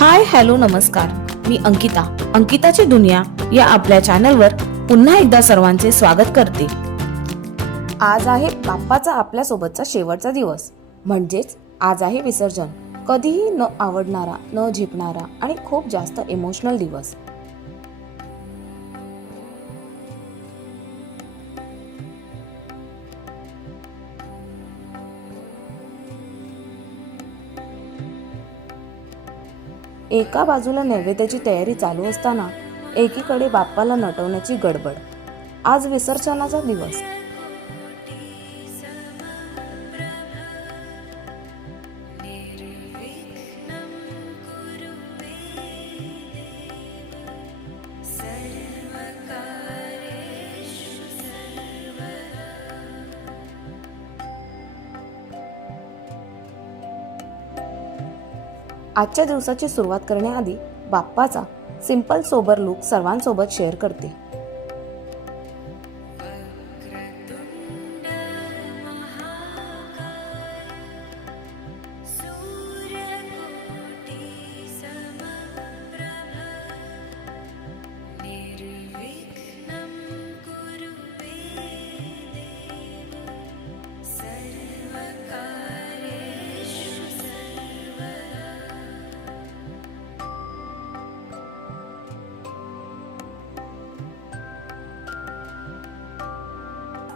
Hi hello नमस्कार. मी अंकिता. अंकिताची दुनिया या आपल्या चॅनलवर पुन्हा एकदा सर्वांचे स्वागत करते. आज आहे बाप्पाचा आपल्या सोबतचा शेवटचा दिवस. म्हणजेच आज आहे विसर्जन. कधीही न आवडणारा न झेपणारा आणि खूप जास्त इमोशनल दिवस. एका बाजूला नैवेद्याची तयारी चालू असताना एकीकडे बाप्पाला नटवण्याची गडबड. आज विसर्जनाचा दिवस. आजच्या दिवसाची सुरुवात करण्याआधी बाप्पाचा सिंपल सोबर लुक सर्वांसोबत शेअर करते.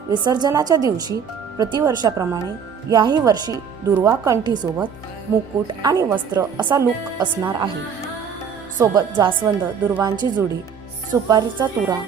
विसर्जनाच्या दिवशी प्रतिवर्षाप्रमाणे याही वर्षी दुर्वा कंठीसोबत मुकुट आणि वस्त्र असा लुक असणार आहे. सोबत जास्वंद दुर्वांची जुडी सुपारीचा तुरा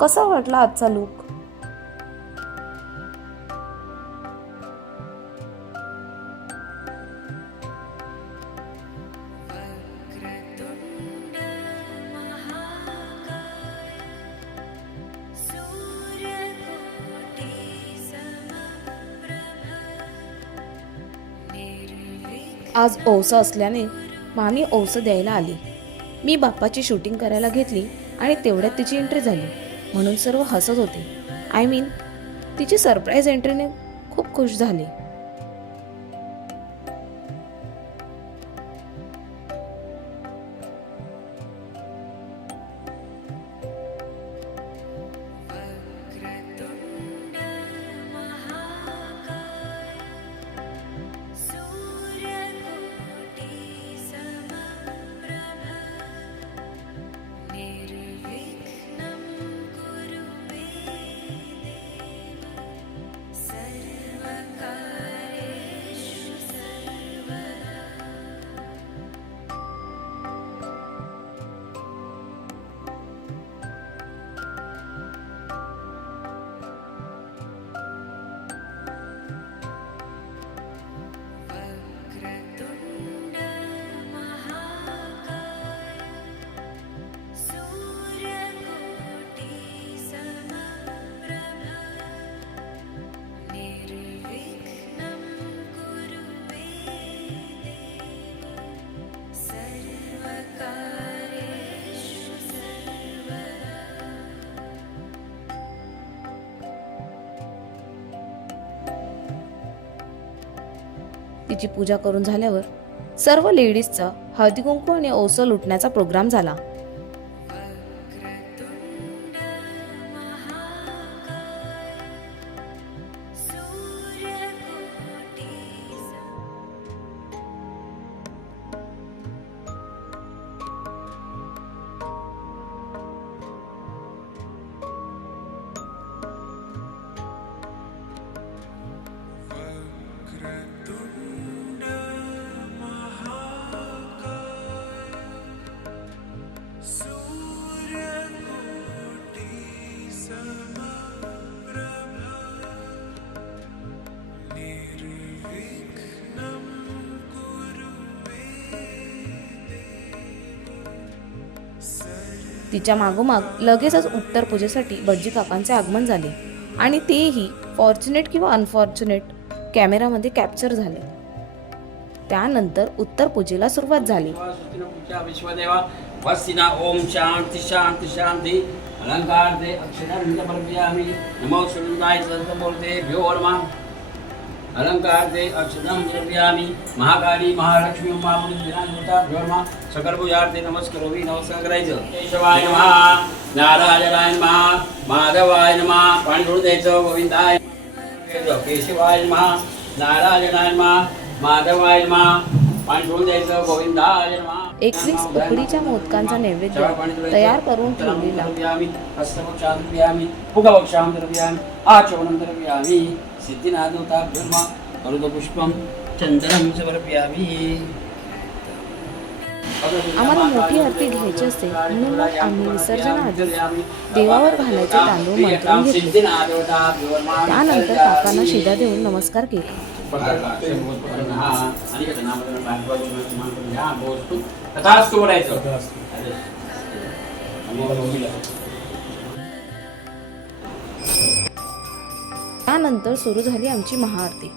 कसा वाटला आजचा लुक आज ओवसं असल्याने मामी ओवसं द्यायला आली. मी बाप्पाची शूटिंग करायला घेतली आणि तेवढ्यात तिची एंट्री झाली. म्हणून सर्व हसत होते. आय मीन तिची सरप्राईज एंट्रीने खूप खुश झाली. देवीची पूजा करून झाल्यावर सर्व लेडीजचा हळदी कुंकू आणि ओसं लुटण्याचा प्रोग्राम झाला. तिच्या मागोमाग लगेचच उत्तर पूजेसाठी भटजी काकांचे आगमन झाले आणि तेही फॉर्च्युनेट किंवा अनफॉर्च्युनेट कॅमेरामध्ये कॅप्चर झाले. त्यानंतर उत्तर पूजेला सुरुवात झाली. विश्वदेवा वस्तिना ओम शांती शांती शांती अलंकार दे अक्षरांत परमियामी नमो संत बोलते भ्यो वर्मा अलंकार दे अक्षरम द्रव्यामी महाकाली महालक्ष्मी उमापुरी दिनांगता भ्योर्मा पूजार्थे नमस्करोमी नमस्कार करायचं केशवाय नमः. नारायणाय नमः. माधवाय नमः. पाणी सोडून द्यायचं गोविंदाय केशवाय नमः. नारायणाय नमः. माधवाय नमः. पाणी सोडून द्यायचं गोविंदाय नमः. एकवीस उकडीच्या मोदकांचा नैवेद्य तयार करून ठेवलेला. द्रव्यामी हस्तपक्षां द्रव्यामी पुगपक्षां द्रव्यामी आचमनं द्रव्यामी सिद्धिनाथोताभ्यर्मा करुदपुष्पं चन्दनं समर्पयामि. आम्हाला मोठी आरती घ्यायची असते म्हणून मग आम्ही विसर्जनाआधी देवावर घालायचे तांदूळ मंत्रून घेतले. त्यानंतर काकांना शिदा देऊन नमस्कार केला. त्यानंतर सुरू झाली आमची महाआरती.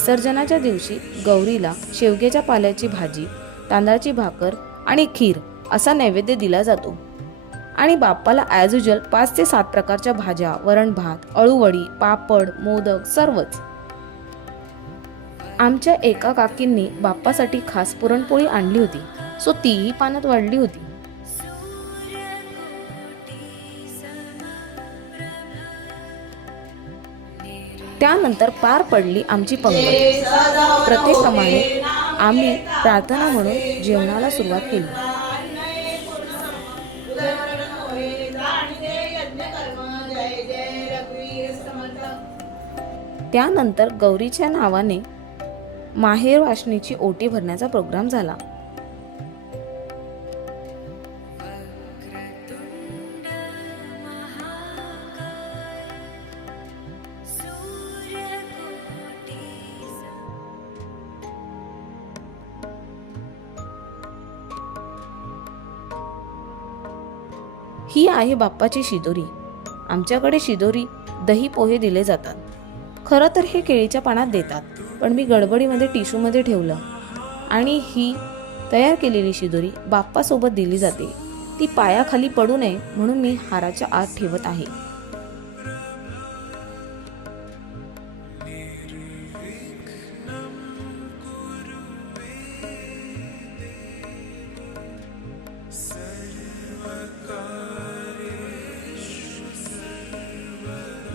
विसर्जनाच्या दिवशी गौरीला शेवग्याच्या पाल्याची भाजी तांदळाची भाकर आणि खीर असा नैवेद्य दिला जातो. आणि बाप्पाला ॲज युजल पाच ते सात प्रकारच्या भाज्या वरण भात अळूवडी पापड मोदक सर्वच. आमच्या एका काकींनी बाप्पासाठी खास पुरणपोळी आणली होती. सो तीही पाण्यात वाढली होती. त्यानंतर पार पडली आमची पंगत. प्रथेप्रमाणे आम्ही प्रार्थना म्हणून जेवणाला सुरुवात केली. त्यानंतर गौरीच्या नावाने माहेर वाशनीची ओटी भरण्याचा प्रोग्राम झाला. ही आहे बाप्पाची शिदोरी. आमच्याकडे शिदोरी दही पोहे दिले जातात. खरं तर हे केळीच्या पानात देतात पण मी गडबडीमध्ये टिशूमध्ये ठेवलं. आणि ही तयार केलेली शिदोरी बाप्पासोबत दिली जाते. ती पायाखाली पडू नये म्हणून मी हाराच्या आत ठेवत आहे.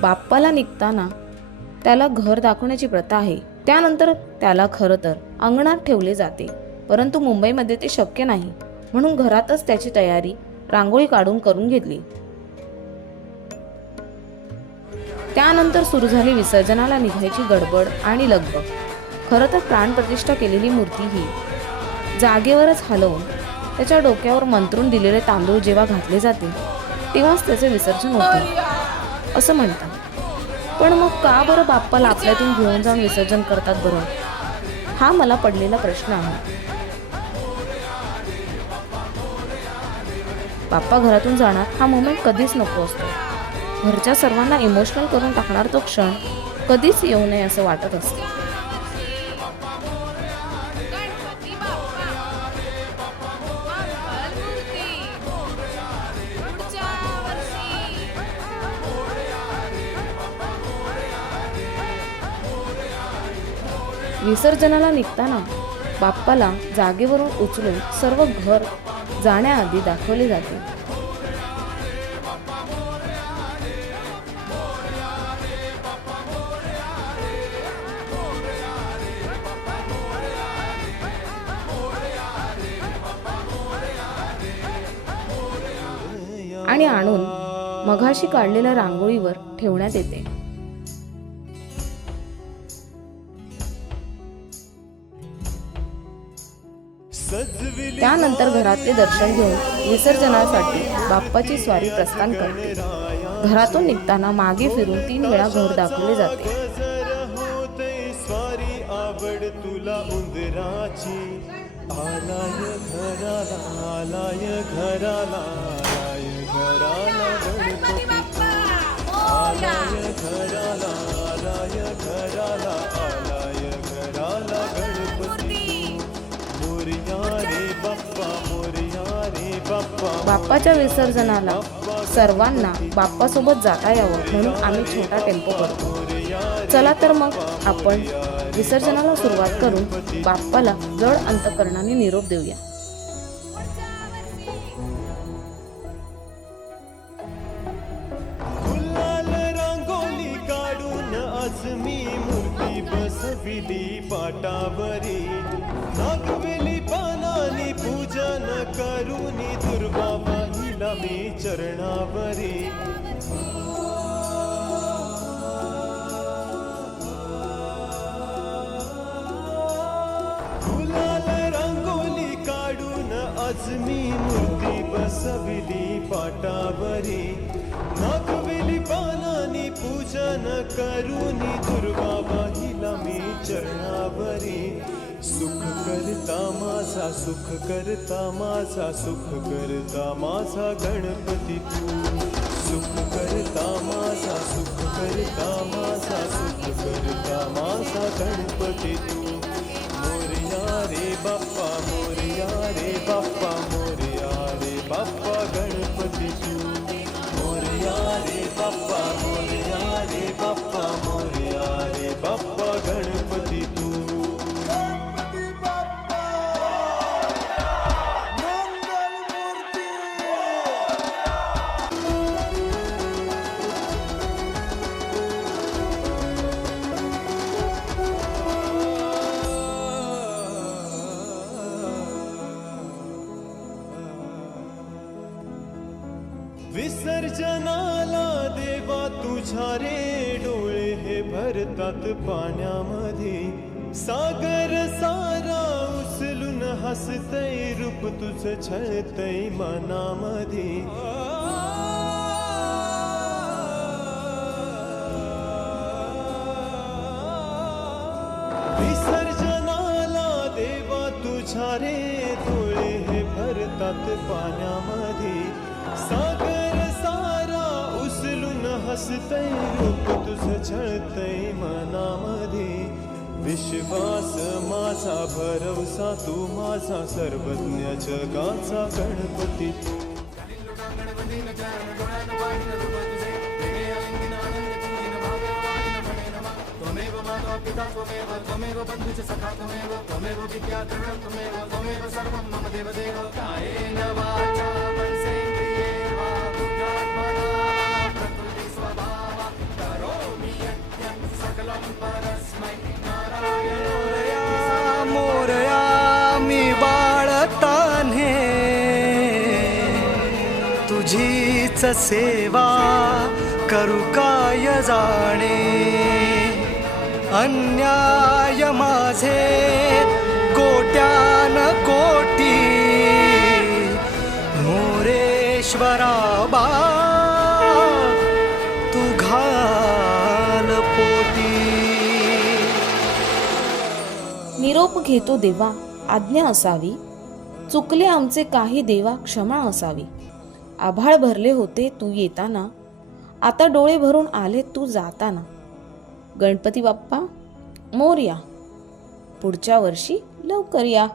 बाप्पाला निघताना त्याला घर दाखवण्याची प्रथा आहे. त्यानंतर त्याला खरं तर अंगणात ठेवले जाते. परंतु मुंबईमध्ये ते शक्य नाही. म्हणून घरातच त्याची तयारी रांगोळी काढून करून घेतली. त्यानंतर सुरू झाली विसर्जनाला निघायची गडबड आणि लगबग. खरं तर प्राणप्रतिष्ठा केलेली मूर्ती ही. जागेवरच हलवून त्याच्या डोक्यावर मंत्रून दिलेले तांदूळ जेव्हा घातले जाते तेव्हाच त्याचे विसर्जन होते. असं म्हणतात. पण मग का बरं बाप्पाला आपल्यातून घेऊन जाऊन विसर्जन करतात बरं? हा मला पडलेला प्रश्न आहे. बाप्पा घरातून जाणार हा मोमेंट कधीच नको असतो. घरच्या सर्वांना इमोशनल करून टाकणार तो क्षण कधीच येऊ नये असं वाटत असतं. विसर्जनाला निघताना बाप्पाला जागेवरून उचलून सर्व घर जाण्याआधी दाखवले जाते. आणि आणून मघाशी काढलेल्या रांगोळीवर ठेवण्यात येते. त्यानंतर घरातले दर्शन घेऊन विसर्जनासाठी बाप्पाची स्वारी प्रस्थान करते. घरातून निघताना मागे फिरून तीन वेळा घर दाखवले जाते. गजर बाप्पाच्या विसर्जनाला सर्वांना बाप्पासोबत जाता यावं म्हणून आम्ही छोटा टेम्पो करतो. चला तर मग आपण विसर्जनाला सुरुवात करून बाप्पाला जड अंतकरणाने निरोप देऊया. करूनी दुर्गा पाहिला मी चरणावरी. गुलाल रांगोली काढून आज मी मूर्ती बसविली पाटावरी. नागविली पानानी पूजन करून दुर्गा पाहिला मी चरणावरी. सुख करता माझा सुख करता माझा सुख करता माझा गणपती तू. सुख करता माझा सुख करता माझा सुख करता माझा गणपती तू. मोरया रे बाप भरतात पाण्यामध्ये. सागर सारा उचलून हसतय रूप तुझ छळतय मनामध्ये. विसर्जनाला देवा तुझ्या रे डोळे हे भरतात पाण्यामध्ये. सागर भासतय रूप तुझं छळतय मनामध्ये. विश्वास माझा भरवसा तू माझा सर्वज्ञ जगाचा गणपती. पिता त्वमेव त्वमेव बन्धुच सखा त्वमेव त्वमेव विद्या त्वमेव सर्वं मम देवदेव. तुझीच सेवा करू काय जाणे? अन्याय माझे कोट्यान कोटी. मोरेश्वरा बा तू घाल पोटी. निरोप घेतो देवा आज्ञा असावी. चुकले आमचे काही देवा क्षमा असावी. आभाळ भरले होते तू येताना. आता डोळे भरून आले तू जाताना. गणपती बाप्पा मोर्या. पुढच्या वर्षी लवकर या.